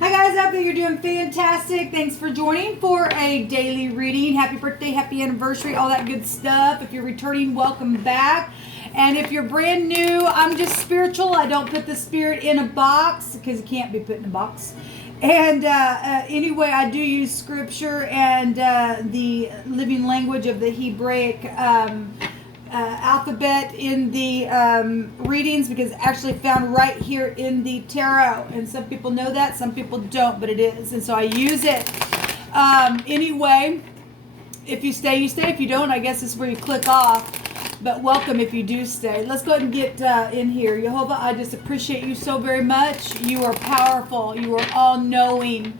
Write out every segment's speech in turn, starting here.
Hi guys, I hope you're doing fantastic. Thanks for joining for a daily reading. Happy birthday, happy anniversary, all that good stuff. If you're returning, welcome back. And if you're brand new, I'm just spiritual. I don't put the spirit in a box because it can't be put in a box. And anyway, I do use scripture and the living language of the Hebraic alphabet in the readings, because it's actually found right here in the tarot. And some people know that, some people don't, but it is. And so I use it. Anyway, if you stay, you stay. If you don't, I guess it's where you click off. But welcome if you do stay. Let's go ahead and get in here. Jehovah, I just appreciate you so very much. You are powerful. You are all-knowing.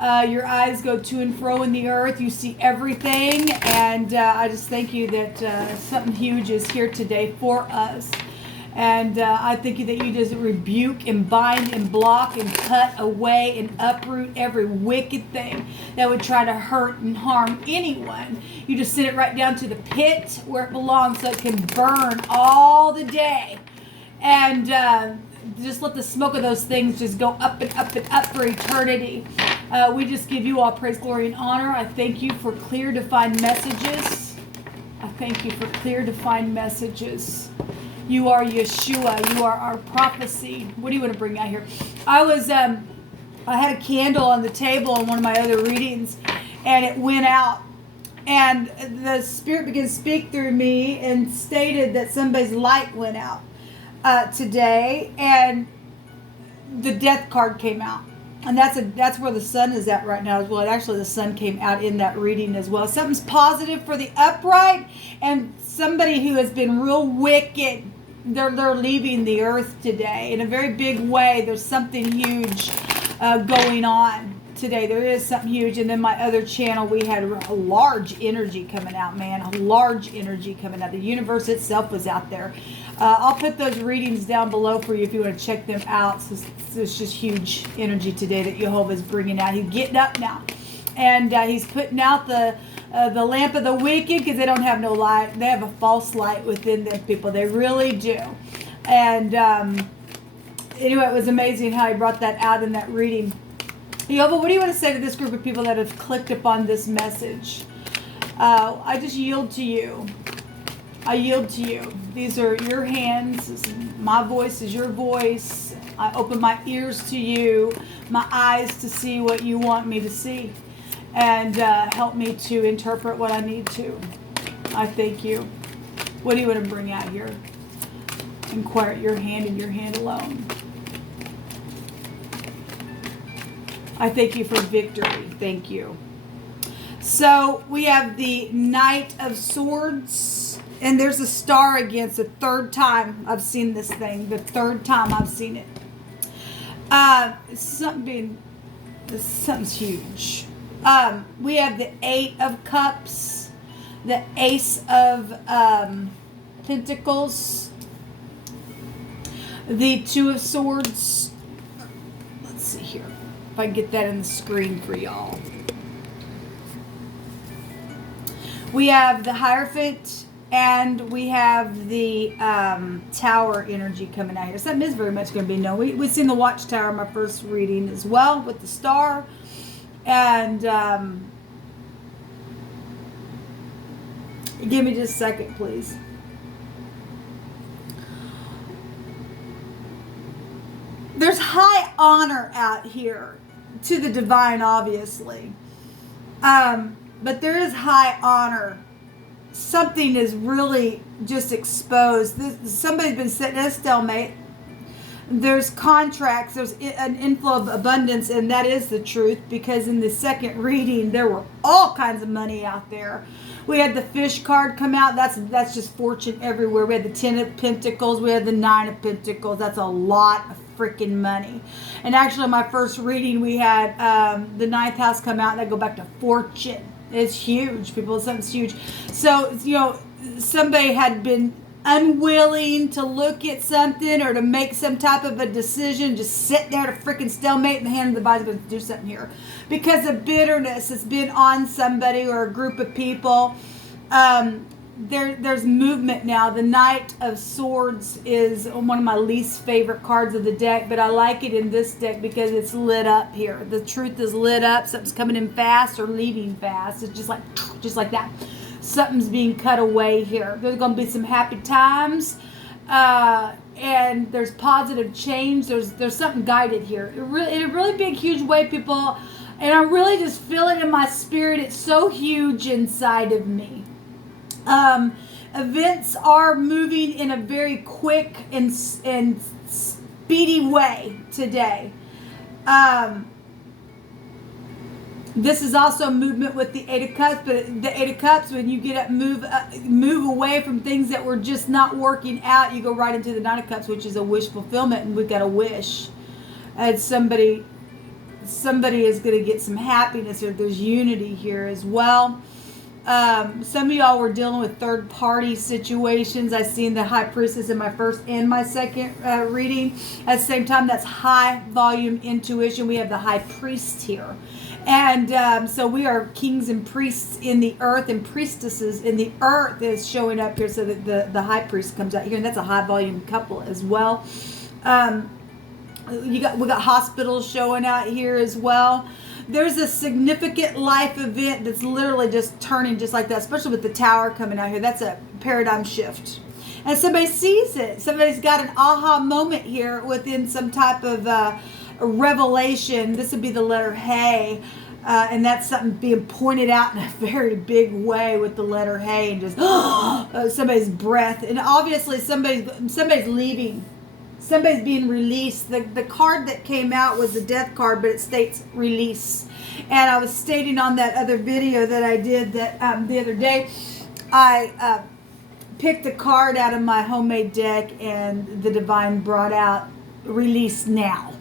Your eyes go to and fro in the earth. You see everything. And I just thank you that something huge is here today for us. And I thank you that you just rebuke and bind and block and cut away and uproot every wicked thing that would try to hurt and harm anyone. You just send it right down to the pit where it belongs so it can burn all the day. And just let the smoke of those things just go up and up and up for eternity. We just give you all praise, glory, and honor. I thank you for clear, defined messages. I thank you for clear, defined messages. You are Yeshua. You are our prophecy. What do you want to bring out here? I had a candle on the table in one of my other readings, and it went out. And the Spirit began to speak through me and stated that somebody's light went out today, and the death card came out. And that's where the sun is at right now as well. Actually, the sun came out in that reading as well. Something's positive for the upright, and somebody who has been real wicked, they're leaving the earth today in a very big way. There's something huge going on today. There is something huge. And then my other channel, we had a large energy coming out, man. A large energy coming out. The universe itself was out there. I'll put those readings down below for you if you want to check them out. So it's just huge energy today that Jehovah's bringing out. He's getting up now. And he's putting out the lamp of the wicked, because they don't have no light. They have a false light within them, people. They really do. And anyway, it was amazing how he brought that out in that reading. Jehovah, what do you want to say to this group of people that have clicked upon this message? I just yield to you. I yield to you. These are your hands. My voice is your voice. I open my ears to you, my eyes to see what you want me to see, and help me to interpret what I need to. I thank you. What do you want to bring out here? Inquire at your hand and your hand alone. I thank you for victory. Thank you. So we have the Knight of Swords. And there's a star again. It's the third time I've seen this thing. The third time I've seen it. Something's huge. We have the Eight of Cups, the Ace of Pentacles, the Two of Swords. Let's see here if I can get that in the screen for y'all. We have the Hierophant. And we have the Tower energy coming out here. Something is very much going to be known. We've seen the Watchtower in my first reading as well with the star. And give me just a second, please. There's high honor out here to the divine, obviously. But there is high honor. Something is really just exposed. Somebody's been sitting at a stalemate. There's contracts. There's an inflow of abundance, and that is the truth, because in the second reading, there were all kinds of money out there. We had the Fish card come out. That's just fortune everywhere. We had the Ten of Pentacles. We had the Nine of Pentacles. That's a lot of freaking money. And actually, in my first reading, we had the Ninth House come out, and I go back to fortune. It's huge, people. Something's huge. So, somebody had been unwilling to look at something or to make some type of a decision, just sit there to freaking stalemate in the hand of the Bible to do something here. Because of bitterness has been on somebody or a group of people. there's movement now. The Knight of Swords is one of my least favorite cards of the deck, but I like it in this deck because it's lit up here. The truth is lit up. Something's coming in fast or leaving fast. It's just like that. Something's being cut away here. There's going to be some happy times, and there's positive change. There's something guided here. In a really big, huge way, people. And I really just feel it in my spirit. It's so huge inside of me. Events are moving in a very quick and speedy way today. This is also movement with the Eight of Cups, but the Eight of Cups, when you get up, move away from things that were just not working out, you go right into the Nine of Cups, which is a wish fulfillment, and we've got a wish. And somebody is going to get some happiness, or there's unity here as well. Some of y'all were dealing with third party situations. I've seen the High Priestess in my first and my second reading. At the same time, that's high volume intuition. We have the High Priest here. And so we are kings and priests in the earth, and priestesses in the earth is showing up here, so that the High Priest comes out here, and that's a high volume couple as well. We got hospitals showing out here as well. There's a significant life event that's literally just turning just like that, especially with the Tower coming out here. That's a paradigm shift. And somebody sees it. Somebody's got an aha moment here within some type of revelation. This would be the letter Hey. And that's something being pointed out in a very big way with the letter Hey, and just somebody's breath. And obviously somebody's leaving. Somebody's being released. The card that came out was the death card, but it states release. And I was stating on that other video that I did that the other day, I picked a card out of my homemade deck, and the divine brought out release now.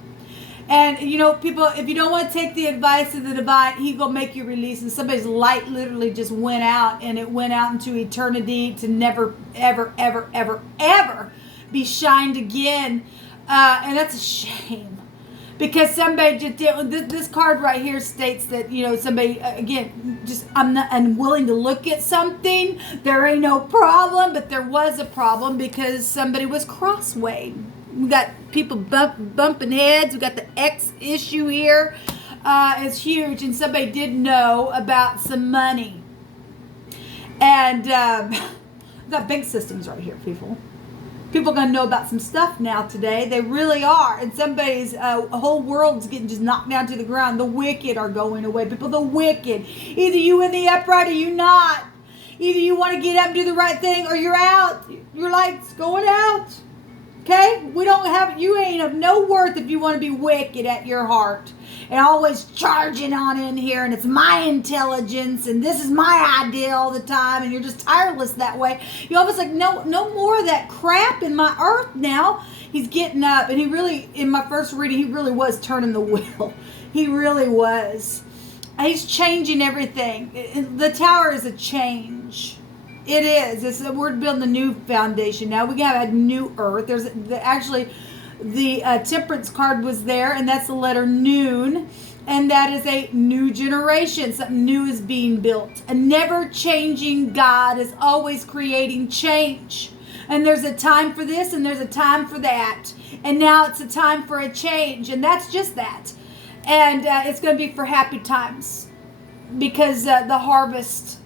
And you know, people, if you don't want to take the advice of the divine, he gonna make you release. And somebody's light literally just went out, and it went out into eternity to never, ever, ever, ever, ever be shined again. And that's a shame, because somebody just did. This card right here states that, you know, somebody, again, just I'm willing to look at something. There ain't no problem, but there was a problem because somebody was crosswayed. We got people bumping heads. We got the X issue here. It's huge, and somebody did know about some money. And we got big systems right here, people. People are going to know about some stuff now today. They really are. And somebody's whole world's getting just knocked down to the ground. The wicked are going away. People, the wicked. Either you in the upright or you not. Either you want to get up and do the right thing, or you're out. Your light's going out. Okay? We don't have, you ain't of no worth if you want to be wicked at your heart. And always charging on in here, and it's my intelligence, and this is my idea all the time, and you're just tireless that way. You almost like, no more of that crap in my earth now. He's getting up, and he really, in my first reading, he really was turning the wheel. He really was. He's changing everything. The Tower is a change. It is. We're building a new foundation now. We have a new earth. There's the Temperance card was there, and that's the letter Noon, and that is a new generation. Something new is being built. A never-changing God is always creating change. And there's a time for this, and there's a time for that. And now it's a time for a change, and that's just that. And it's going to be for happy times, because the harvest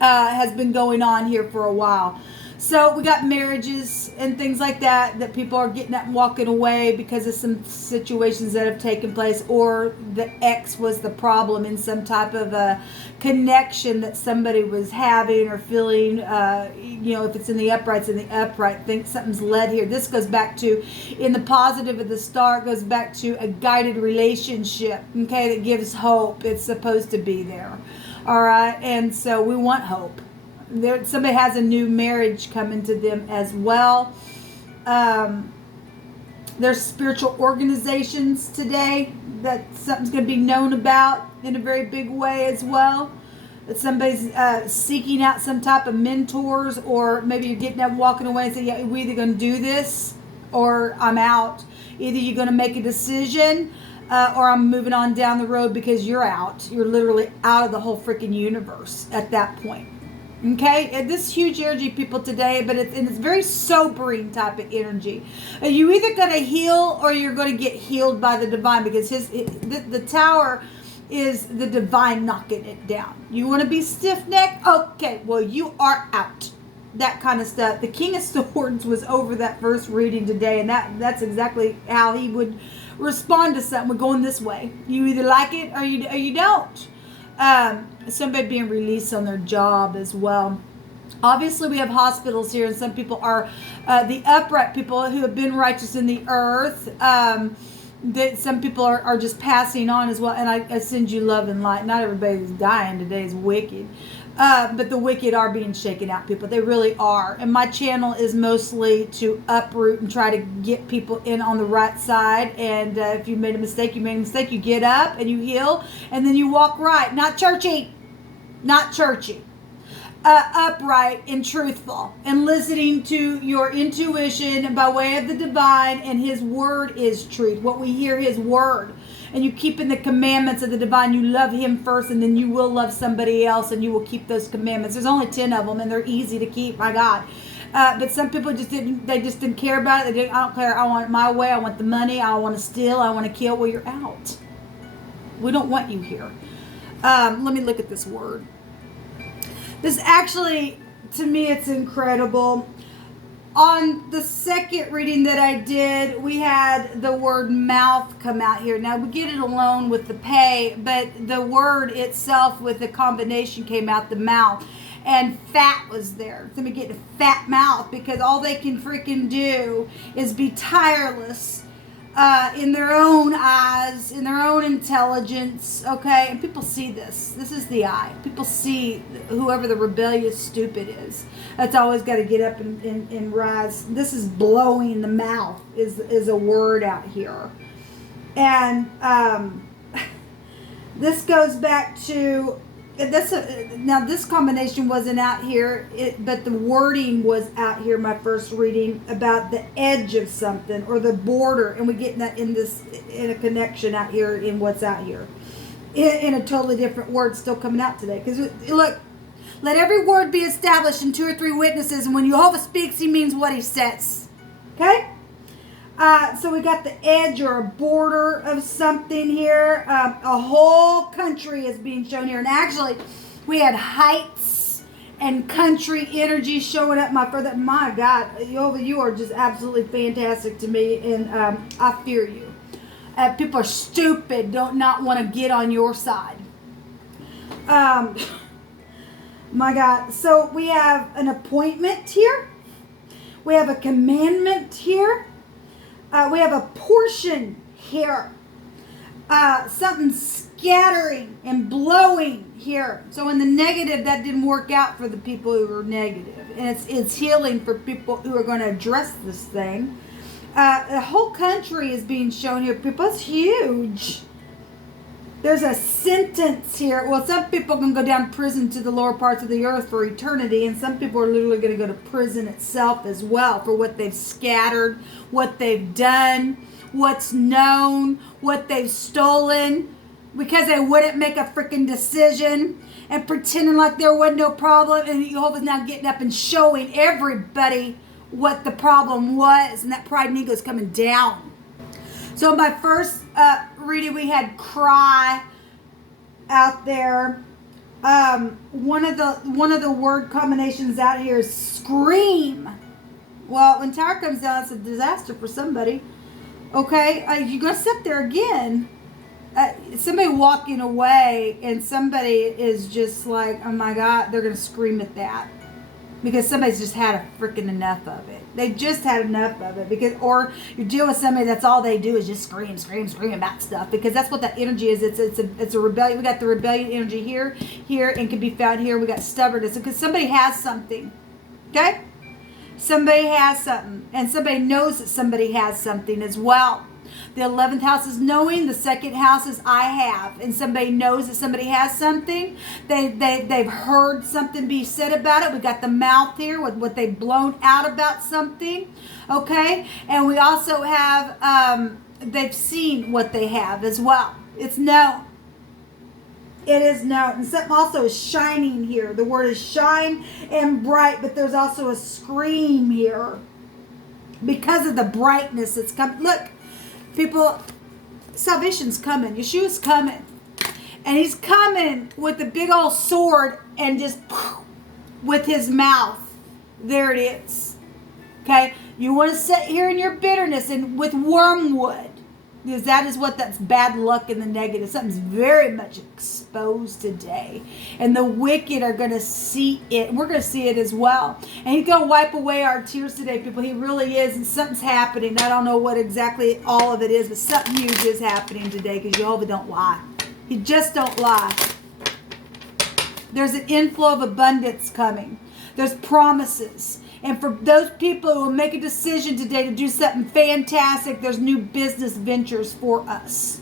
has been going on here for a while. So we got marriages and things like that people are getting up and walking away because of some situations that have taken place, or the ex was the problem in some type of a connection that somebody was having or feeling. You know, if it's in the uprights, in the upright, think something's led here. This goes back to, in the positive of the star, it goes back to a guided relationship, okay, that gives hope. It's supposed to be there. All right, and so we want hope. Somebody has a new marriage coming to them as well. There's spiritual organizations today that something's going to be known about in a very big way as well. That somebody's seeking out some type of mentors, or maybe you're getting up, walking away and saying, yeah, we're either going to do this or I'm out. Either you're going to make a decision or I'm moving on down the road, because you're out. You're literally out of the whole freaking universe at that point. Okay, and this huge energy people today, but it's very sobering type of energy. You either going to heal or you're going to get healed by the divine, because the tower is the divine knocking it down. You want to be stiff-necked? Okay, well, you are out. That kind of stuff. The King of Swords was over that first reading today, and that's exactly how he would respond to something. We're going this way. You either like it or you don't. Somebody being released on their job as well. Obviously, we have hospitals here, and some people are the upright people who have been righteous in the earth. That some people are just passing on as well. And I send you love and light. Not everybody who's dying today is wicked. But the wicked are being shaken out, people. They really are. And my channel is mostly to uproot and try to get people in on the right side. And if you made a mistake, you get up and you heal. And then you walk right. Not churchy. Not churchy. Upright and truthful. And listening to your intuition by way of the divine. And his word is truth. What we hear, his word. And you keep in the commandments of the divine. You love him first, and then you will love somebody else, and you will keep those commandments. There's only 10 of them, and they're easy to keep. My God. But some people just didn't care about it. I don't care. I want it my way. I want the money. I want to steal. I want to kill. Well, you're out. We don't want you here. Let me look at this word. This actually, to me, it's incredible. On the second reading that I did, we had the word mouth come out here. Now, we get it alone with the pay, but the word itself with the combination came out, the mouth. And fat was there. Let me get a fat mouth, because all they can freaking do is be tireless in their own eyes, in their own intelligence, okay? And people see this. This is the eye. People see whoever the rebellious stupid is. That's always got to get up and rise. This is blowing the mouth is a word out here. And this goes back to... Now this combination wasn't out here, but the wording was out here. My first reading about the edge of something or the border, and we get that in a connection out here in what's out here, in a totally different word still coming out today. Because look, let every word be established in 2 or 3 witnesses, and when Jehovah speaks, he means what he says. Okay. So we got the edge or a border of something here. A whole country is being shown here. And actually, we had heights and country energy showing up. My God, you are just absolutely fantastic to me. And I fear you. People are stupid, not want to get on your side. My God. So we have an appointment here. We have a commandment here. We have a portion here. Something scattering and blowing here. So in the negative, that didn't work out for the people who were negative. And it's healing for people who are going to address this thing. The whole country is being shown here. People, it's huge. There's a sentence here. Well, some people can go down prison to the lower parts of the earth for eternity, and some people are literally going to go to prison itself as well for what they've scattered, what they've done, what's known, what they've stolen, because they wouldn't make a freaking decision and pretending like there was no problem, and Jehovah's now getting up and showing everybody what the problem was, and that pride and ego is coming down. So my first reading, we had cry out there. One of the word combinations out here is scream. Well, when tower comes down, it's a disaster for somebody. Okay, you're gonna sit there again. Somebody walking away, and somebody is just like, oh my God, they're gonna scream at that. Because somebody's just had a freaking enough of it. They've just had enough of it. Or you're dealing with somebody that's all they do is just scream about stuff. Because that's what that energy is. It's a rebellion. We got the rebellion energy here, and can be found here. We got stubbornness. Because somebody has something. Okay? Somebody has something. And somebody knows that somebody has something as well. The 11th house is knowing. The 2nd house is I have. And somebody knows that somebody has something. They've heard something be said about it. We got the mouth here with what they've blown out about something. Okay? And we also have, they've seen what they have as well. It's known. It is known. And something also is shining here. The word is shine and bright, but there's also a scream here because of the brightness that's coming. Look, people, salvation's coming. Yeshua's coming. And he's coming with a big old sword and just with his mouth. There it is. Okay? You want to sit here in your bitterness and with wormwood. Because that is what that's bad luck in the negative. Something's very much exposed today. And the wicked are going to see it. We're going to see it as well. And he's going to wipe away our tears today, people. He really is. And something's happening. I don't know what exactly all of it is, but something huge is happening today because Jehovah don't lie. He just don't lie. There's an inflow of abundance coming. There's promises. And for those people who will make a decision today to do something fantastic, there's new business ventures for us.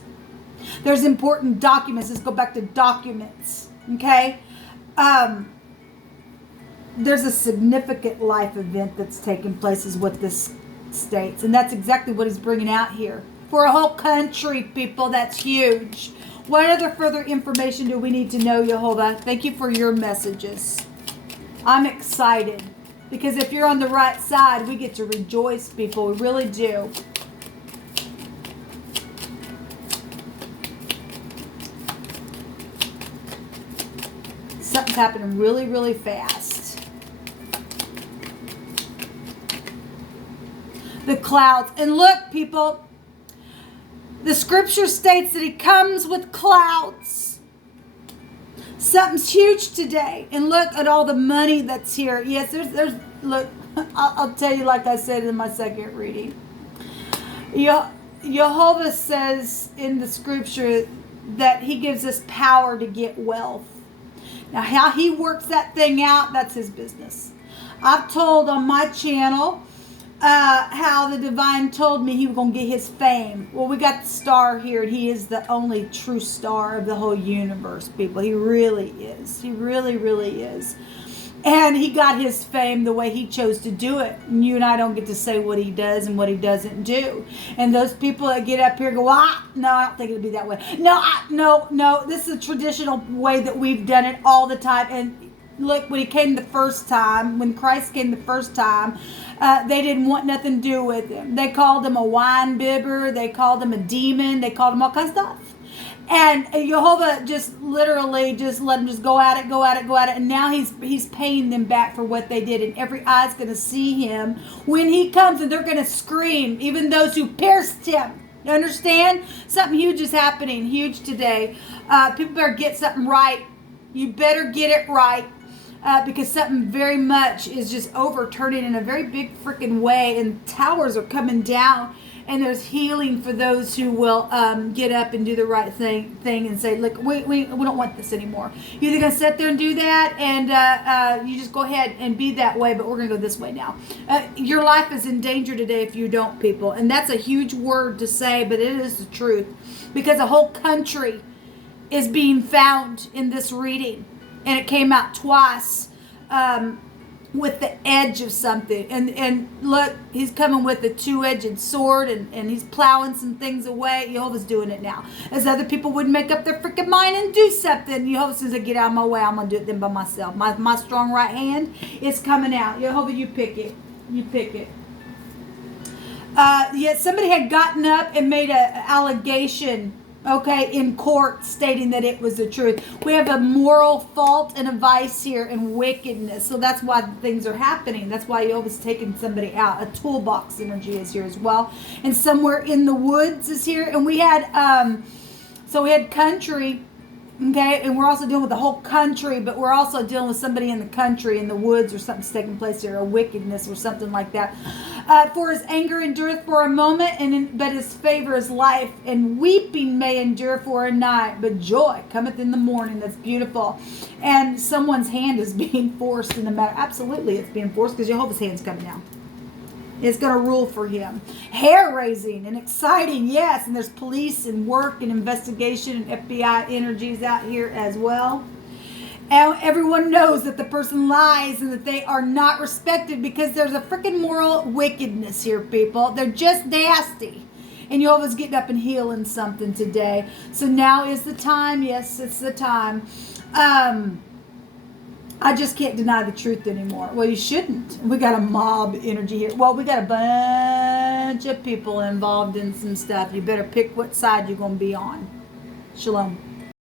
There's important documents. Let's go back to documents. Okay? There's a significant life event that's taking place is what this states. And that's exactly what he's bringing out here. For a whole country, people, that's huge. What other further information do we need to know, Yehovah? Thank you for your messages. I'm excited. Because if you're on the right side, we get to rejoice, people. We really do. Something's happening really, really fast. The clouds. And look, people. The scripture states that he comes with clouds. Something's huge today. And look at all the money that's here. Yes, there's look, I'll tell you like I said in my second reading. Jehovah says in the scripture that he gives us power to get wealth. Now, how he works that thing out, that's his business. I've told on my channel how the divine told me he was going to get his fame. Well, we got the star here, and he is the only true star of the whole universe, people. He really is. He really, really is. And he got his fame the way he chose to do it. And you and I don't get to say what he does and what he doesn't do. And those people that get up here and go, no, I don't think it'll be that way. No, this is a traditional way that we've done it all the time. And look, when he came the first time, when Christ came the first time, they didn't want nothing to do with him. They called him a wine bibber. They called him a demon. They called him all kinds of stuff. And Jehovah just literally just let him just go at it. And now he's paying them back for what they did. And every eye's going to see him when he comes, and they're going to scream, even those who pierced him. You understand? Something huge is happening, huge today. People better get something right. You better get it right. Because something very much is just overturning in a very big freaking way. And towers are coming down. And there's healing for those who will get up and do the right thing and say, look, we don't want this anymore. You're either going to sit there and do that, and you just go ahead and be that way, but we're going to go this way now. Your life is in danger today if you don't, people. And that's a huge word to say, but it is the truth. Because a whole country is being found in this reading. And it came out twice. With the edge of something, and look, he's coming with a two-edged sword, and he's plowing some things away. Jehovah's doing it now. As other people wouldn't make up their freaking mind and do something, Jehovah says, get out of my way, I'm going to do it then by myself. My strong right hand is coming out. Jehovah, you pick it. Yet somebody had gotten up and made an allegation, okay, in court, stating that it was the truth. We have a moral fault and a vice here and wickedness. So that's why things are happening. That's why Jehovah's taking somebody out. A toolbox energy is here as well. And somewhere in the woods is here. And we had, so we had country, okay, and we're also dealing with the whole country, but we're also dealing with somebody in the country, in the woods, or something's taking place here, a wickedness or something like that. For his anger endureth for a moment, but his favor is life. And weeping may endure for a night, but joy cometh in the morning. That's beautiful. And someone's hand is being forced in the matter. Absolutely, it's being forced because Jehovah's hand's coming down. It's going to rule for him. Hair-raising and exciting, yes. And there's police and work and investigation and FBI energies out here as well. And everyone knows that the person lies and that they are not respected because there's a freaking moral wickedness here, people. They're just nasty. And you're always getting up and healing something today. So now is the time. Yes, it's the time. I just can't deny the truth anymore. Well, you shouldn't. We got a mob energy here. Well, we got a bunch of people involved in some stuff. You better pick what side you're going to be on. Shalom.